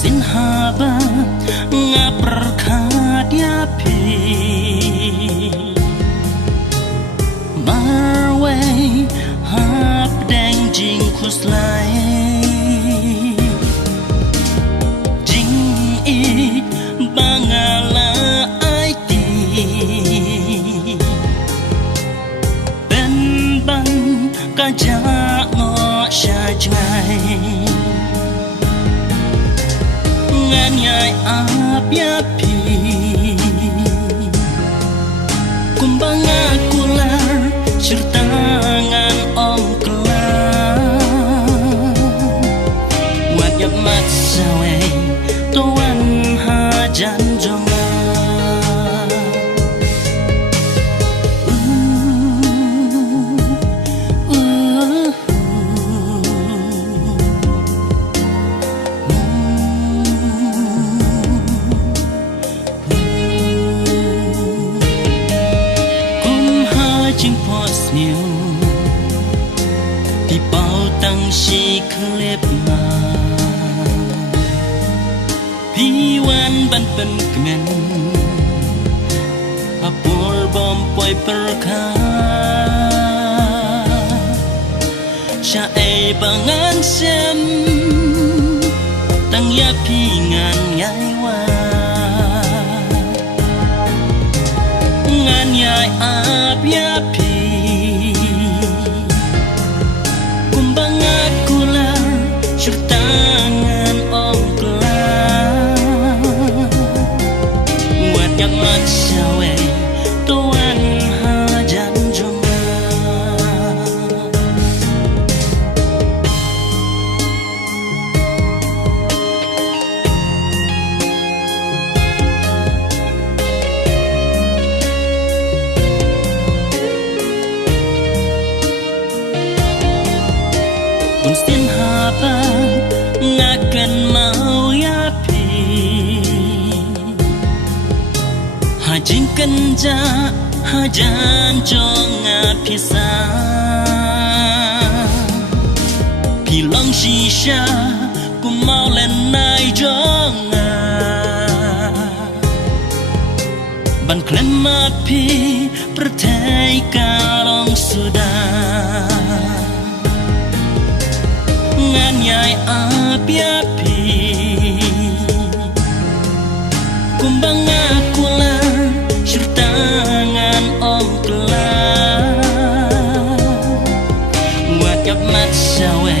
Sinhaba ngaperkadya pi Marway hap deng jing kuslay Jing I bangala ai ti Ben bang kajak ngo sha jai Nganyay api-api Kumbang akular Sertangan om kelar Wajab mat sawe Tuan hajan jonga Chinh phò siêu thì bao tăng si klep ma piwan ban pen kemen apol bom poi perka sha e bangan sem tang ya pingan yai wa nganyay api-api Kumbang akular Sertangan om kelar Wajak mat sawe Tuan hajan jonga Kunstin haba ngakan mau yapi Hajin kenja hajan jonga pisa Pilang shisha kumau lenai jonga Ban klem api pertai kalong sudah Nganyay api-api Kumbang akular Sertangan om kelar Wajab mat sawe